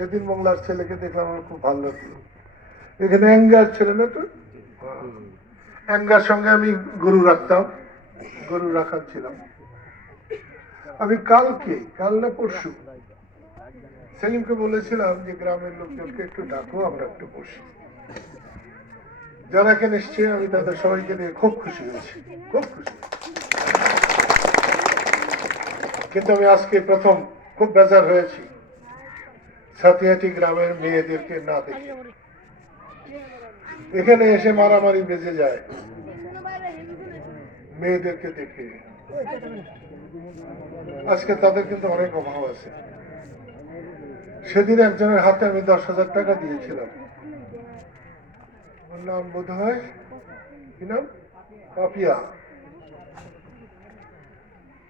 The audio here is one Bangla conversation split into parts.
সেদিন মোংলার ছেলেকে দেখলাম আমার খুব ভালো লাগল। এখানে অ্যাঙ্গার ছিল না তো? অ্যাঙ্গার সঙ্গে আমি গরু রাখতাম, গরু রাখার ছিলাম। আমি কালকে, কাল না পরশু, সেলিমকে বলেছিলাম যে গ্রামের লোকজনকে একটু ডাকো, আমরা একটু বসি। যারা এখানে এসছে, আমি তাদের সবাইকে নিয়ে খুব খুশি হয়েছি, খুব খুশি। কিন্তু আমি আজকে প্রথম খুব বেজার হয়েছি। সাথিয়াটি গ্রামের মেয়েদেরকে না দেখে। এখানে এসে মারামারি বেজে যায়। মেয়েদেরকে দেখে। আজকে তাদের কিন্তু অনেক অভাব আছে। সেদিন একজনের হাতে আমি দশ হাজার টাকা দিয়েছিলাম। ওর নাম বোধ হয় কি নাম? পাপিয়া।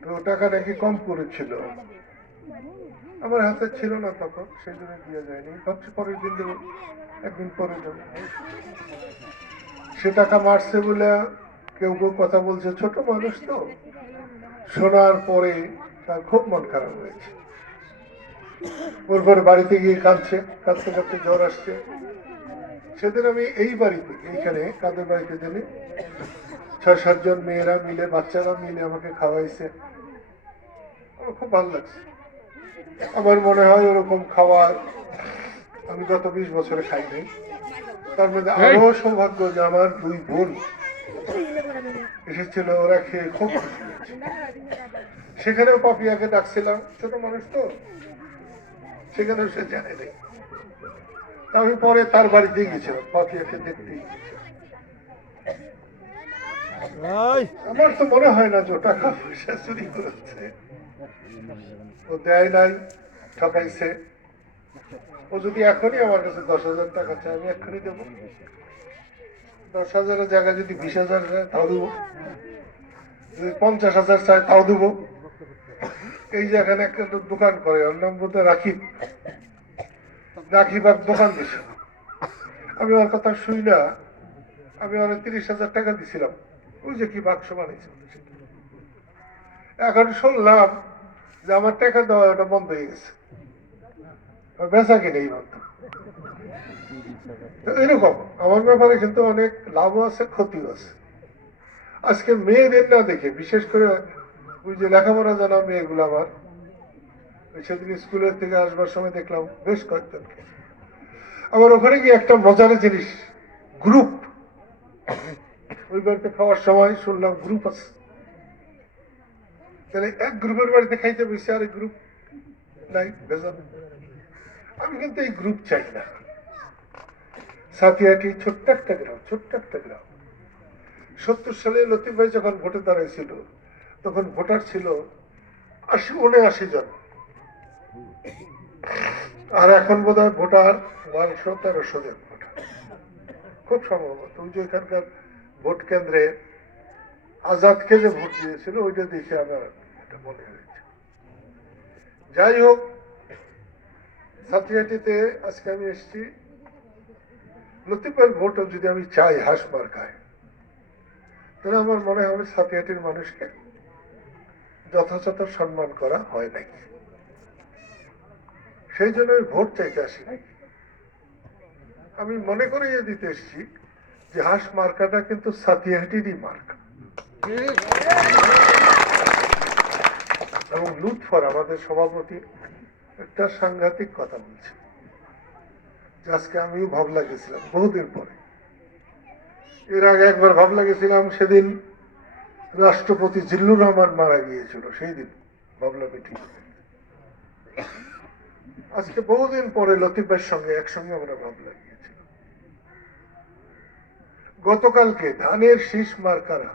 তো টাকা নাকি কম করেছিল। আমার হাতে ছিল না তখন, সেই জন্য দিয়ে যায়নি। ভাবছি পরের দিন দেবো, একদিন পরে দেবো। সে টাকা মারছে বলে কেউ কেউ কথা বলছে, ছোট মানুষ তো। শোনার পরে তার খুব মন খারাপ হয়েছে। ওর পরে বাড়িতে গিয়ে কাঁদছে, কাঁদতে কাঁদতে জ্বর আসছে। সেদিন আমি এই বাড়িতে, এইখানে, কাদের বাড়িতে জানি? ছয় সাতজন মেয়েরা মিলে, বাচ্চারা মিলে আমাকে খাওয়াইছে। আমার খুব ভালো লাগছে। আমার মনে হয় ওরকম খাবার আমি গত বিশ বছরে খাই নাই। তার মধ্যে আরও সৌভাগ্য যে আমার দুই বোন এসেছিল ওরা খেয়ে খুব খুশি সেখানেও পাপিয়াকে ডাকছিলাম ছোট মানুষ তো সেখানেও সে জানে নেই। আমি পরে তার বাড়িতে গেছিলাম পাপিয়াকে দেখতে। আমার তো মনে হয় না যে টাকা পয়সা চুরি করেছে। ও দেয় নাই, ঠকাইছে। ও যদি এখনই আমার কাছে দশ হাজার টাকা চায়, আমি এক্ষুনি দেবো। দশ হাজারের জায়গায় যদি বিশ হাজার চায়, তাও দেবো। যদি পঞ্চাশ হাজার চায়, তাও দেবো। এই যে এখানে একটা দোকান করে, ওর নাম বলতে রাখি। রাখিব আর দোকান দিছে। আমি ওর কথা শুই না। আমি ওর তিরিশ হাজার টাকা দিছিলাম। ওই যে কি বাক্স বানিয়েছিল। এখন শুনলাম যে আমার টাকা দেওয়া ওটা বন্ধ হয়ে গেছে। বেচা কিনে এরকম, আমার ব্যাপারে কিন্তু অনেক লাভও আছে, ক্ষতিও আছে। আজকে মেয়েদের না দেখে, বিশেষ করে ওই যে লেখাপড়া জানা মেয়েগুলো আমার সেদিন স্কুলের থেকে আসবার সময় দেখলাম বেশ কয়েকজনকে। আবার ওখানে গিয়ে একটা মজার জিনিস গ্রুপ ওই বাড়িতে খাওয়ার সময় শুনলাম গ্রুপ আছে। তাহলে এক গ্রুপের বাড়িতে খাইতে বেশি, আর গ্রুপ নাই আমি কিন্তু এই গ্রুপ চাই না। সাথিয়াটি ছোট্ট একটা গ্রাম, ছোট্ট একটা গ্রাম। সত্তর সালে লতিফ ভাই যখন ভোটে দাঁড়াইছিল, তখন ভোটার ছিল আশি, উনআশি জন। আর এখন বোধ হয় ভোটার বারোশো, তেরোশো জন ভোটার। খুব সম্ভবত ওই যে এখানকার ভোট কেন্দ্রে আজাদকে যে ভোট দিয়েছিল, ওইটা দেখে আমার মনে হয়েছে। যাই হোক সাথিয়াটিতে আজকে আমি এসেছি। লতিফের ভোটও যদি আমি চাই, হাঁস মার্কায় তাহলে আমার মনে হয় সাথিয়াটির মানুষকে যথাযথ সম্মান করা হয় নাকি? সেই জন্য আমি ভোট চাইতে আসি নাই। আমি মনে করিয়ে দিতে এসেছি যে হাঁস মার্কাটা কিন্তু সাথিয়াটিরই মার্কা। এবং লুৎফর আমাদের সভাপতি একটা সাংঘাতিক কথা বলছে আজকে আমিও ভাবলা গেছিলাম, বহুদিন পরে। এর আগে একবার ভাবলা গেছিলাম, সেদিন রাষ্ট্রপতি জিল্লুর রহমান মারা গিয়েছিল, সেই দিন ভাবলা মিটিং। আজকে বহুদিন পরে লতিফ ভাইয়ের সঙ্গে একসঙ্গে আমরা ভাবলা গিয়েছিলাম। গতকালকে ধানের শীষ মার্কারা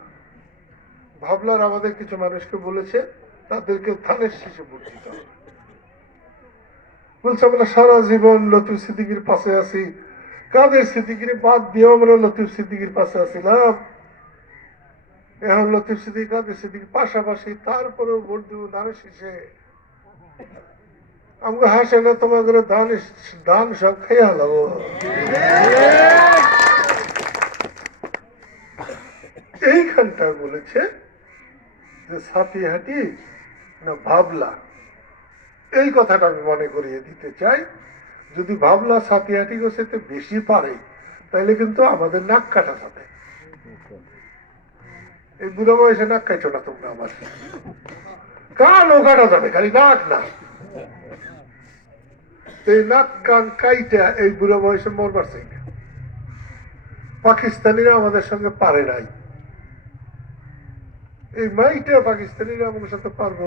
ভাবলার আমাদের কিছু মানুষকে বলেছে, তাদেরকে ভোট দিতে হবে। বলছে, আমরা সারা জীবন লতিফ সিদ্দিকির পাশে আছি। কাদের সিদ্দিকির বাদ দিয়েও আমরা লতিফ সিদ্দিকির পাশে আছিলাম? এখন লতিফ সিদ্দিক, কাদের সিদ্দিকির পাশাপাশি তারপরেও ভোট দেব ধানের শীষে। আমাকে হাসে না, তোমাদের ধান ধান সব খেয়ে হালাবো। এইখানটা বলেছে যে সাথিহাটি না ভাবলা। এই কথাটা আমি মনে করিয়ে দিতে চাই, যদি ভাবলা সাথিয়াটি গোছেতে বেশি পারে, তাইলে কিন্তু আমাদের নাক কাটা যাবে এই বুড়ো বয়সে নাক কাটো না তোমরা আমার? কানও কাটা যাবে, খালি নাক না। এই নাক কান কাইটা এই বুড়ো বয়সে মরবার চাই। পাকিস্তানিরা আমাদের সঙ্গে পারে নাই। এই মাইটা পাকিস্তানিরা আমাদের সাথে পারব।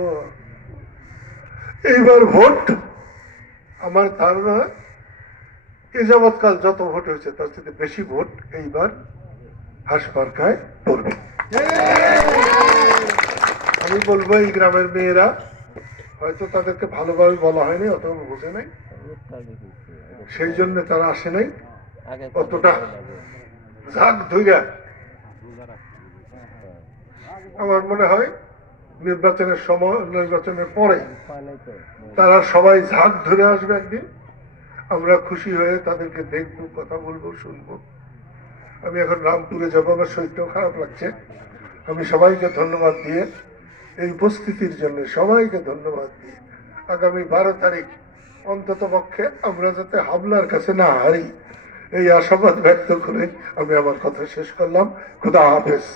এইবার ভোট। আমার ধারণা এ যাবৎকাল যত ভোট হয়েছে তার সাথে বেশি ভোট এইবার হাসপারকায় পড়বে আমি বলব এই গ্রামের মেয়েরা হয়তো তাদেরকে ভালোভাবে বলা হয়নি অথবা বোঝে নাই। সেই জন্য তারা আসে নাই। অতটা ঝাঁক ধইরা আমার মনে হয় নির্বাচনের সময় নির্বাচনের পরে তারা সবাই ঝাঁক ধরে আসবে একদিন। আমরা খুশি হয়ে তাদেরকে দেখব কথা বলব শুনব। আমি এখন রামপুরে যাব আমার শরীরটাও খারাপ লাগছে। আমি সবাইকে ধন্যবাদ দিয়ে এই উপস্থিতির জন্য সবাইকে ধন্যবাদ দিয়ে আগামী বারো তারিখ অন্তত পক্ষে আমরা যাতে হামলার কাছে না হারি এই আশাবাদ ব্যক্ত করে আমি আমার কথা শেষ করলাম। খুদা হাফেজ।